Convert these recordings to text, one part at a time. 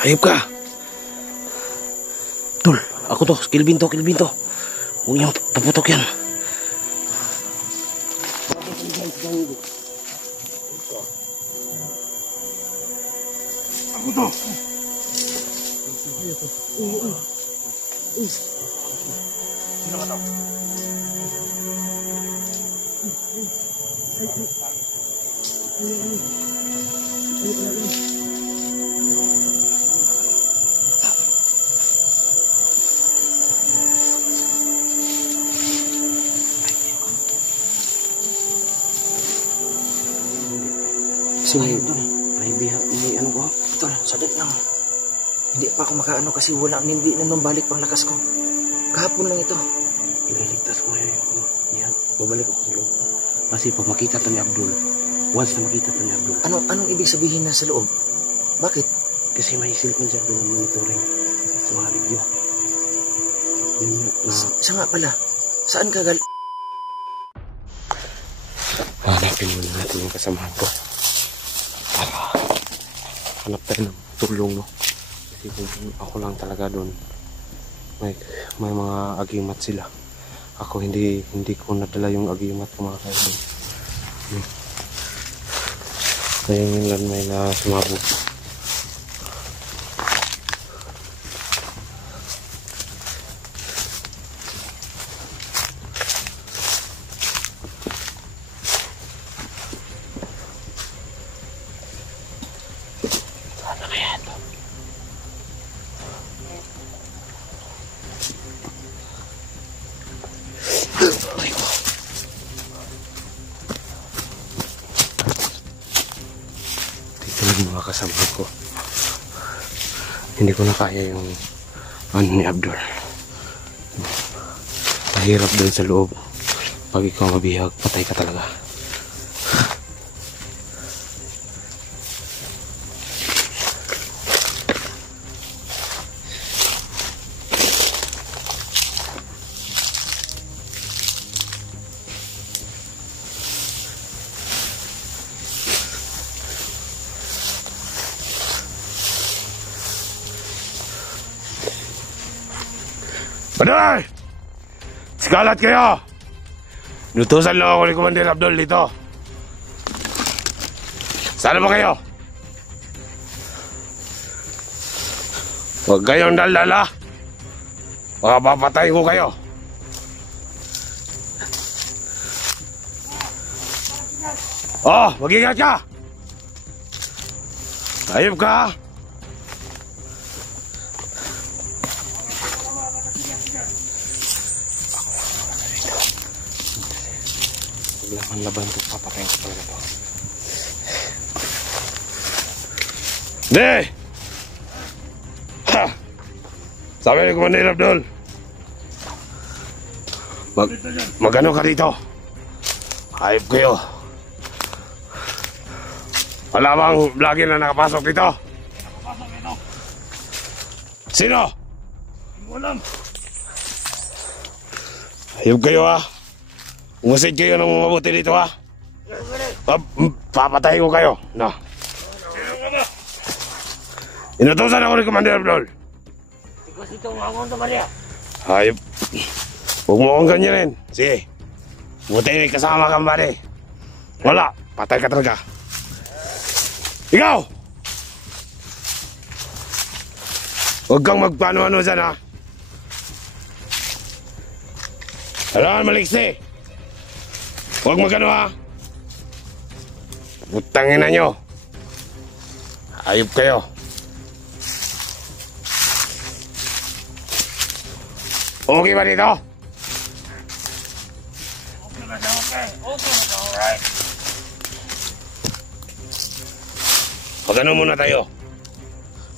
Hayop ka. Tol, ako to. Kilvin to. Huwag niyong paputok yan. Ako to. Sino ka to? May ano ko? Tol, sadad lang. Hindi pa ako makaano kasi hindi na nung balik pang lakas ko. Kahapon lang ito. Ilaligtas ko ngayon yung ano. Yan, babalik ako sa loob. Kasi pag makita to ni Abdul, once na makita to ni Abdul. Anong ibig sabihin na sa loob? Bakit? Kasi may cellphone si Abdul na monitoring sa mga video. Yun na... Siya nga pala. Saan ka Hanapin muna natin yung kasamahan ko. Hanap tayo ng tulong, no? Kasi kung ako lang talaga doon, may mga agimat sila. Ako hindi ko nadala yung agimat ko, mga kaibigan. Kaya yun lang may sumabog. Mga kasama ko, hindi ko na kaya yung ano ni Abdul. Mahirap doon sa loob. Pag ikaw mabihag, patay ka talaga. Paday! Sikalat kayo! Nutusan lang ako ni Commander Abdul dito. Saan ba kayo? Huwag kayong daldala. Baka papatayin ko kayo. Oh, mag-ingat ka! Ayop ka! Laban to, papatayin ko talaga to. Hindi! Ha! Sabi ni Commander Abdul, magano ka dito? Hayop kayo. Wala bang lagi na nakapasok dito? Sino? Hindi ko alam. Hayop kayo, ha? Umusid kayo ng mabuti dito, ha? Papatayin ko kayo. No. Inutusan ako ni Commander Abdul. Ikaw dito mga akong Maria. Hayop. Huwag mo akong ganyanin. Sige. Buti may kasama kang pare. Wala. Patay ka talaga. Ikaw! Huwag kang magpano-ano dyan, ha? Kailangan maliksi. Huwag magano, ha? Butangin na nyo. Ayop kayo. Okay ba dito? Okay ba siya, okay? Okay ba siya, alright? Magano muna tayo.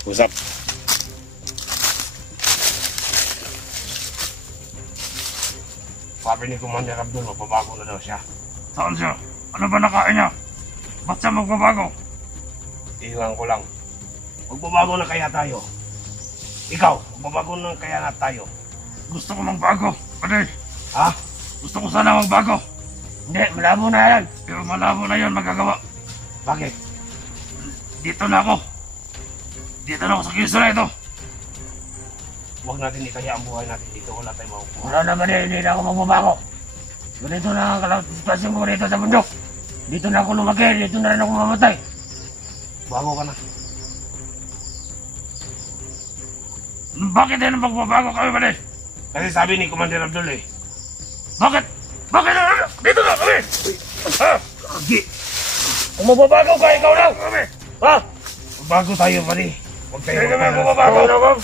Usap. Sabi ni Commander Abdul, magbabago na daw siya. Saan siya? Ano ba nakain niya? Ba't siya magbabago? Iwan ko lang. Magbabago na kaya tayo. Ikaw, magbabago na kaya na tayo. Gusto ko magbago, pwede. Ha? Gusto ko sana magbago. Hindi, malabo na yan. Pero malabo na yan magagawa. Bakit? Dito na ako. Dito na ako sa kiso na ito. Huwag natin itaya ang buhay natin dito. Wala tayong makukuha. Wala naman eh, hindi na ako magbabago. Ganito na ang kalapasyon ko dito sa bundok. Dito na ako lumaki, dito na rin ako mamatay. Bago ka na. Bakit din ang magbabago kami ba eh? Kasi sabi ni Commander Abdul eh. Bakit? Bakit na? Dito na kami! Ha? Agi! Kung mababago ka, ikaw lang kami! Ha? Bago tayo pa rin. Huwag tayo magbabago na kami.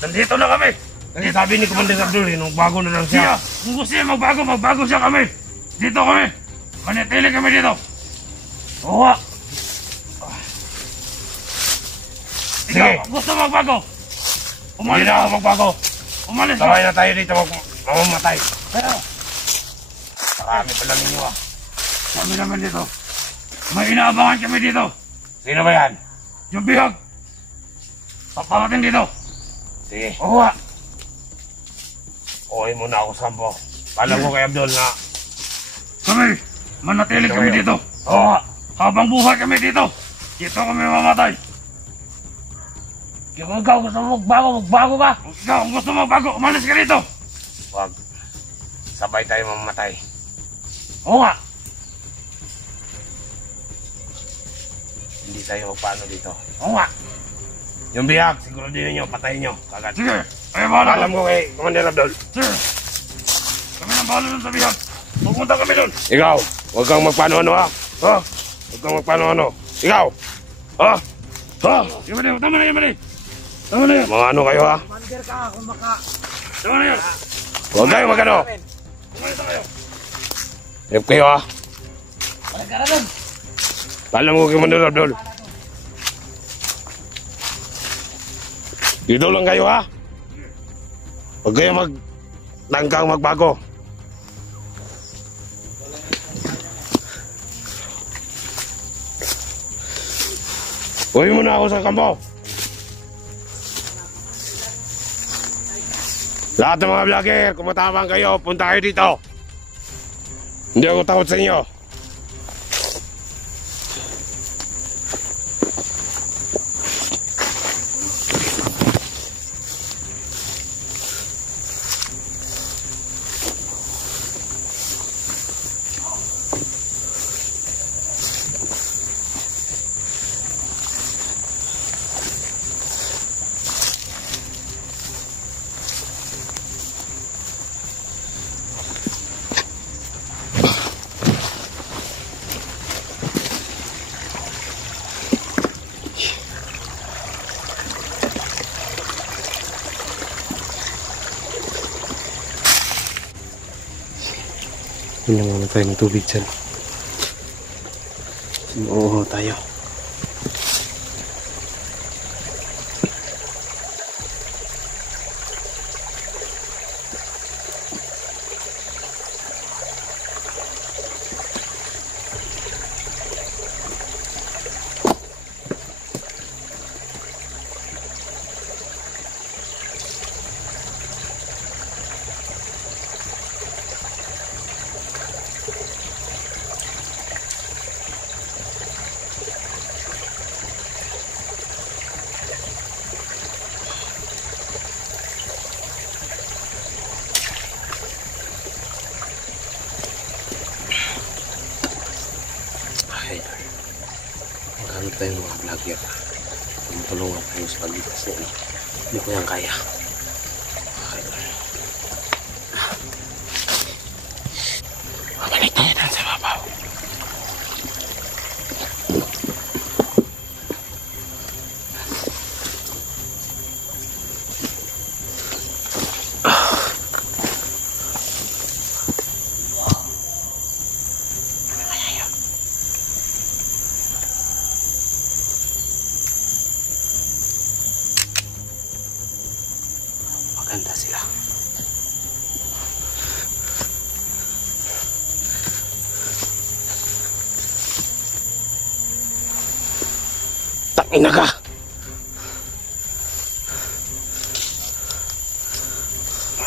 Nandito na kami! Kasi sabi ni Commander Abdul eh, nung bago na lang siya. Kung gusto niya magbago siya kami! Dito kami! Manitili kami dito! Oo nga! Ikaw, gusto magbago? Umalis na ako magbago! Umalis ka! Sabay na tayo dito mamamatay. Kaya, marami pala ninyo ah. Kami naman dito. May inaabangan kami dito. Sino ba yan? Yung bihag. Papamatin dito. Sige. Oo nga. Uwi muna ako sa kampo. Alam ko kay Abdul na kami, manatilig kami dito. Oo nga. Habang buhay kami dito. Dito kami mamatay. Kung ikaw gusto mo magbago ka? Kung ikaw gusto mo magbago, umalis ka dito! Wag. Sabay tayo mamamatay. Oo nga! Hindi tayo magpaano dito. Oo nga! Yung bihag, siguro din ninyo, patayin nyo. Kagad. Sige! Ay, bahala! Alam ko kay Commander Abdul. Sige! Kami nang bahala nun sa bihag. Pupunta kami dun. Ikaw, huwag kang magpaano-ano ha? Ha? Huwag kang magpaano-ano. Ikaw! Ha? Ha? Tama na, Yamani! Tama na yan. Mga ano kayo ha? Commander ka, kung maka... Tama na yan. Huwag kayo magano. Kumalita kayo. Rep kayo ha? Balik ka na dun. Alam mo kay Commander Abdul. Dito lang kayo ha? Huwag kayo magtangkang magbago. Uwi mo na ako sa kampo. Lahat ng mga vlogger, kung matapang kayo, punta kayo dito. Hindi ako takot sa inyo. Hindi naman tayo ng tubig dyan. Oo tayo. Maghanap tayo ng mga vlogger. Tulungan tayo sa paglitas niya. Hindi ko yan kaya. Mabalik tayo doon sa babaw. Maganda sila. Tangina ka!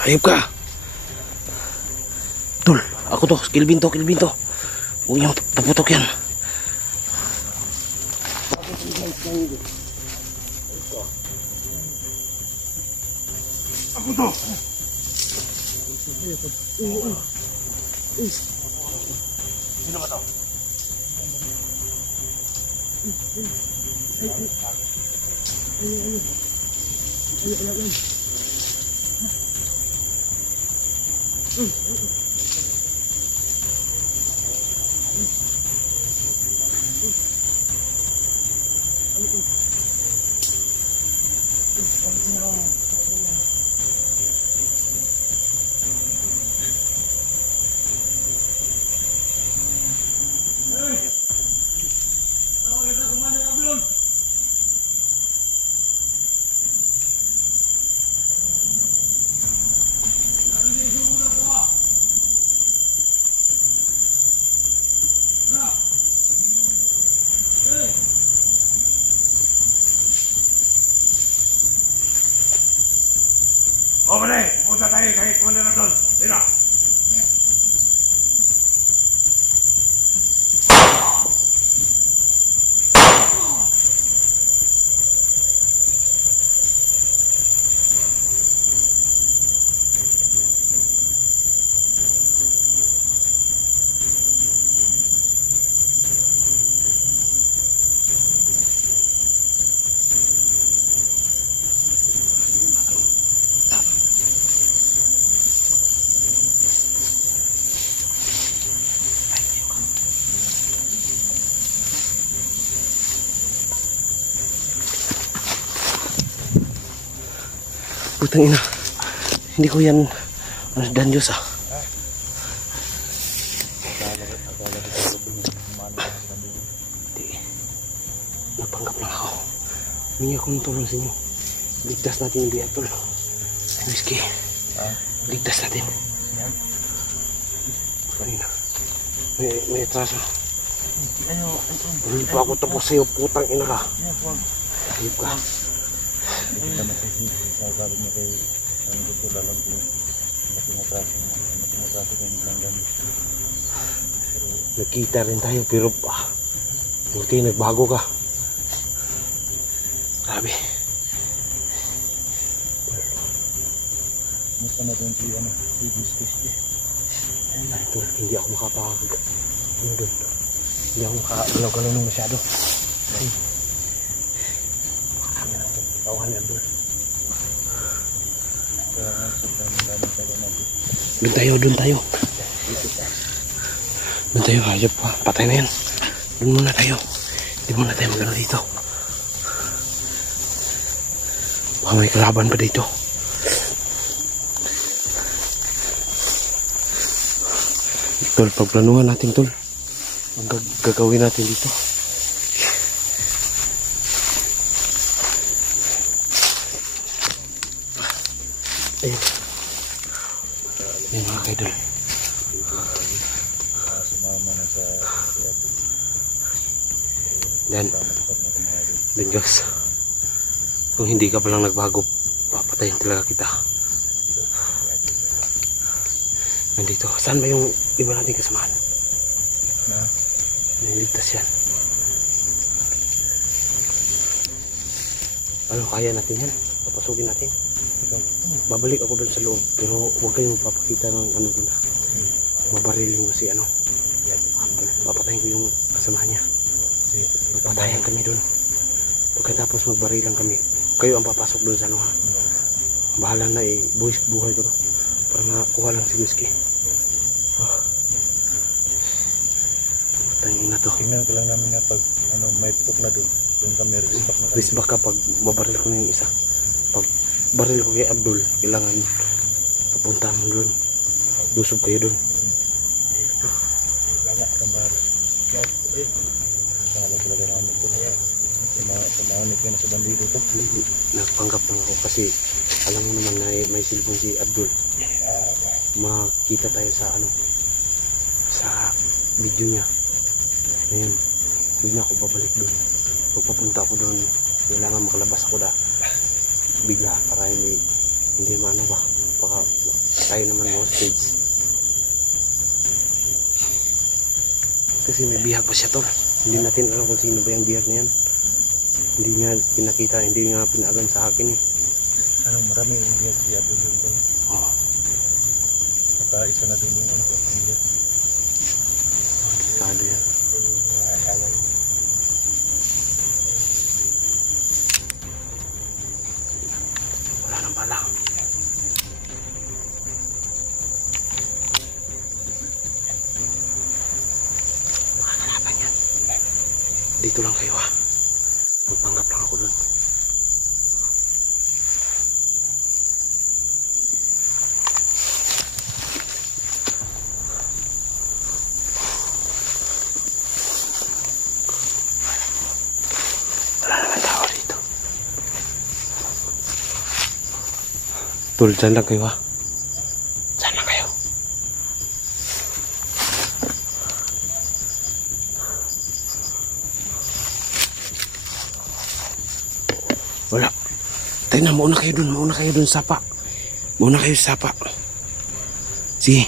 Ayop ka! Tul, ako to, kilbin to. Huwag niyang paputok yan. Ako to! Sino ba to? O, pare, pumunta tayo kahit wala na doon. Sino? Putang ina. Hindi ko yan dan Diyos ah. Hindi. Napanggap lang ako. Humingi ako ng tulong sa inyo. Ligtas natin yung biyak tol. Whiskey. Ligtas natin. Putang ina. May atraso. Hindi pa ako tapos sa'yo. Putang ina ka. Ayop ka. Kita masih sasabi niya kay ang gusto lalang ko nakinatasin ko yung langgan. Nakita rin tayo pero buti nagbago ka. Grabe. Musta na doon si Gusti? Ito, hindi ako doon. Hindi ako makagalaw-galaw nung masyado. Ay. Tawahan niya doon. Doon tayo. Hayop pa. Patay na yan. Doon muna tayo. Hindi muna tayo magano dito. Baka may kalaban pa dito. Tol, pagplanuhan natin tol. Ang gagawin natin dito. Ayan. Ayan mga kaidol. Dan guys, kung hindi ka palang nagbago, papatayin talaga kita. Nandito. Saan ba yung iba nating kasamahan? Niligtas yan. Ano, kaya natin yan? Papasukin natin. Babalik ako doon sa loob, pero huwag kayong papakita ng ano doon. Mabariling mo si ano. Papatayin ko yung kasamahan niya. Papatayin kami doon. Pagkatapos magbarilang kami, kayo ang papasok doon sa ano ha. Bahala na buhay ko to. Para makuha lang si Whiskey. Putang ina to. Tingnan ko lang namin na pag may putok na doon kami risbak na kami. Risbak ka pag mabaril ko na yung isa. Pag baril ko kay Abdul, kailangan papunta mo doon. Lusob kayo doon. Lala ka mahal. Kala talaga namin ito na tumanit ka na sa bandido ito. Napanggap lang ako kasi alam mo naman na may cellphone si Abdul. Makita tayo sa video niya. Ngayon, hindi na ako babalik doon. Pag papunta ako doon, kailangan makalabas ako bigla para hindi maano ba. Baka tayo naman hostage. Kasi may bihag pa siya tol. Hindi natin alam kung sino ba yung bihag na yan. Hindi niya pinakita, hindi nga pinaalam sa akin eh. Ano, marami yung biyak si Abdul doon tol. Oo. Saka isa na din yung ano ko, ang biyak. Sado yan. Wala nang bala. Makakalaban yan. Dito lang kayo ha. Magpanggap lang ako dun. Wala naman tao dito. Tol, dyan lang kayo ha. Dyan lang kayo. Wala. Tingnan, mauna kayo dun. Mauna kayo dun sapa. Mauna kayo sa sapa. Sige.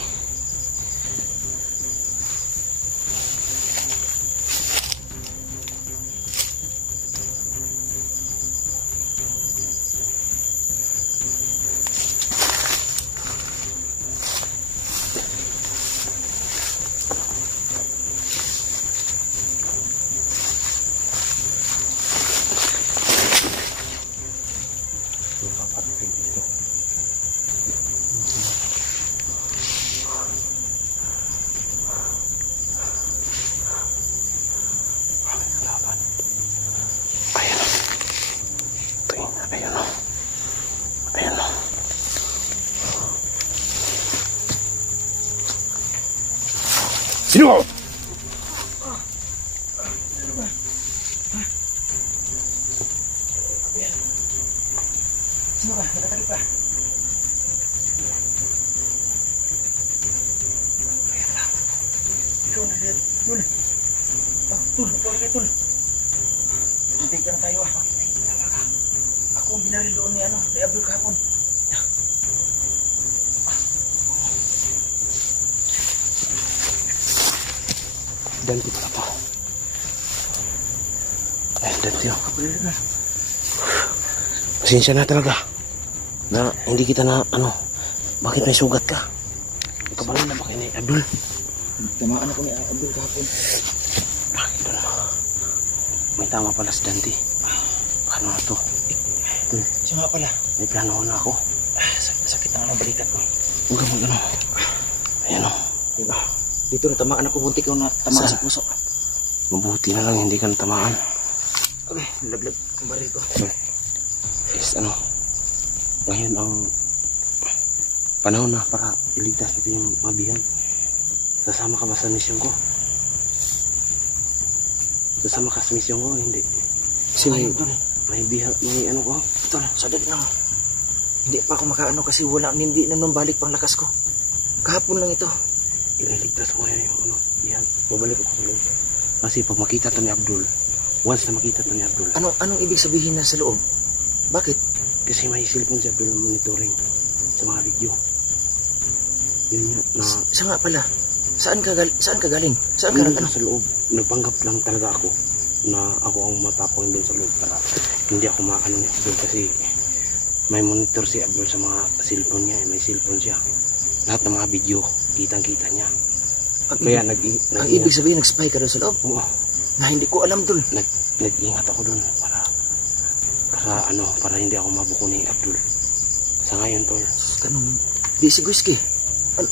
Paparating dito. Laban. Ayan o. Tingin. Ayan o. Ayan o. Sino ka? Sino ba? Natatakip ba? Ikaw na din. Tul. Tul. Ikaw na kayo, Tul. Hintay ka na tayo ah. Ako ang binaril doon ni Abdul kahapon. Danti pala pa. Ayan, danti o. Pasensya na talaga. Na hindi kita na bakit may sugat ka? Kabalin na ba kayo ni Abdul? Tamaan ako ni Abdul kahapon. Bakit doon? May tama pala si Dante. Paano na to? Siya nga pala. May plano na ako. Sakit na nga ng balikat ko. Huwag ka mag-ano. Ayan o. Diba? Dito na tamaan ako. Buntik ko na tamaan sa puso. Mabuti na lang hindi ka natamaan. Okay, laglag ang baril ko. Is ngayon ang panahon na para iligtas natin yung mabihan. Sasama ka ba sa misyon ko? Sasama ka sa misyon ko? Hindi. Kasi may biha, may ano ko. Ito na, sadali na. Hindi pa ako makaano kasi hindi na nung balik pang lakas ko. Kahapon lang ito. Ililigtas mo yan yung bihan. Babalik ako sa loob. Kasi pag makita to ni Abdul, once na makita to ni Abdul. Anong ibig sabihin na sa loob? Bakit? Kasi may cellphone si Abdul na monitoring sa mga video. Yun nga na... Isa nga pala. Saan ka galing? Saan ka Ano sa loob? Nagpanggap lang talaga ako na ako ang matapang doon sa loob para hindi ako maano ni Abdul kasi may monitor si Abdul sa mga cellphone niya. May cellphone siya. Lahat ng mga video, kitang-kita niya. Kaya ang ibig sabihin, nag-spy ka doon sa loob? Oo. Na hindi ko alam doon. Nag-ingat ako doon para hindi ako mabuko ni Abdul. Sa ngayon, tol. Ganun. Busy Whiskey.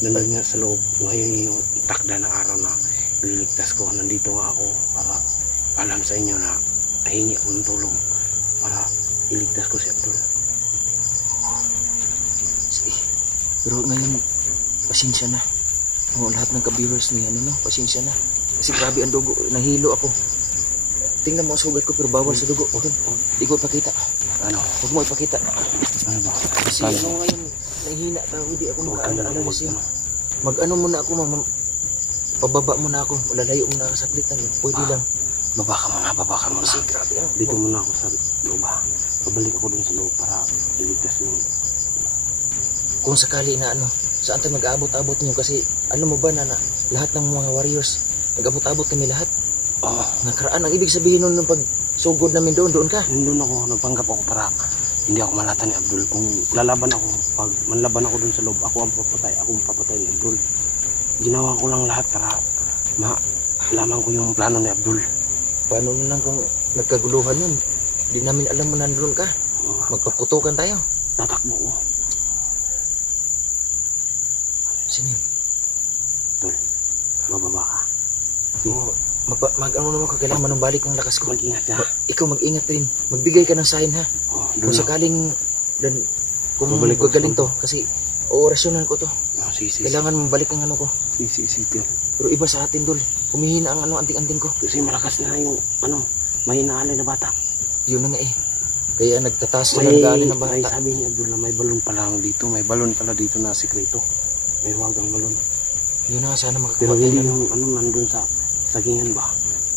Nandun nga sa loob. Ngayon yung takda ng araw na ililigtas ko. Nandito nga ako para alam sa inyo na nahingi ako ng tulong para iligtas ko si Abdul. Sige. Pero ngayon, pasensya na. Lahat ng ka-viewers ni pasensya na. Kasi grabe ang dugo. Nahilo ako. Tingnan mo ang sugat ko pero bawal sa dugo. Hindi ko ipakita. Ano? Huwag mo ipakita. Ano ba? Kasi ngayon, nahihina tao. Hindi ako makaano kasi. Mag-ano muna ako, pababa muna ako. Lalayo muna ako sa klitan. Pwede lang. Baba ka muna. Kasi grabe ang... Dito muna ako sa loob ha. Pabalik ako dun sa loob para iligtas yung... Kung sakali na saan tayo mag-aabot-abot niyo? Kasi alam mo ba na lahat ng mga warriors, nag-abot-abot kami lahat. Oo. Nakaraan, ang ibig sabihin nun pag sugod namin doon ka. Nandun ako, nagpanggap ako para hindi ako malata ni Abdul. Kung lalaban ako, pag manlaban ako dun sa loob, ako ang papatay ni Abdul. Ginawa ko lang lahat para malaman ko yung plano ni Abdul. Paano na lang kung nagkaguluhan yun? Di namin alam mo nandun ka. Magpaputukan tayo. Tatakbo ko. Sino yun? Abdul, bababa ka. Oo. Ano naman ka, kailangan manumbalik ng lakas ko. Mag-ingat ka. Ikaw mag-ingat rin. Magbigay ka ng sign ha. Oh, Kung sakaling kung Babalik ko gagaling sa- to, kasi oorasyonan ko to. Sige. Kailangan mabalik ang ano ko. Sige. Pero iba sa atin, Dol. Humihina ang anting-anting ko. Kasi malakas na yung, may inaalay na bata. Yun na nga eh. Kaya nagtataas na May ng ng bata. sabi ni Abdul na may balon pala dito. May balon pala dito na sikreto. May wagang balon. Yun na nga, sana Pero makakuha hindi tayo. yung nandun sa sagingan ba?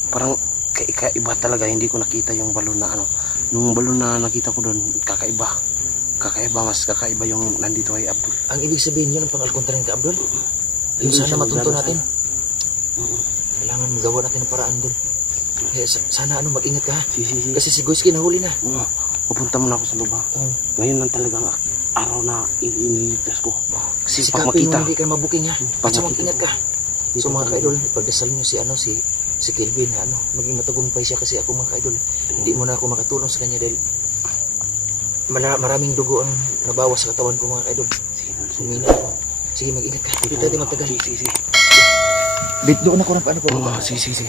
Parang kakaiba talaga. Hindi ko nakita yung balon na Nung balon na nakita ko doon, kakaiba. Mas kakaiba yung nandito kay Abdul. Ang ibig sabihin yun, ang pang-alkontrarin ka, Abdul. Yun sana matunto natin. Kailangan magawa natin ng paraan, Dol. Kaya sana mag-ingat ka ha. Sige. Kasi si Goyski nahuli na. Pupunta muna ako sa luba. Oo. Ngayon lang talagang araw na iniligtas ko. Kasi pag Sikapin mo makita, hindi ka mabuking ha. Pag Basta makita mag-ingat ka. So mga ka-idol, ipagdasal nyo si Kelvin na maging matagumpay siya kasi ako mga ka-idol. Hindi mo na ako makatulong sa kanya dahil maraming dugo ang nabawas sa katawan ko mga ka-idol. Sumina ako. Sige, mag-ingat ka. Hindi tayo magtagal. Sige. Bit doon ako ng paano ko. Sige.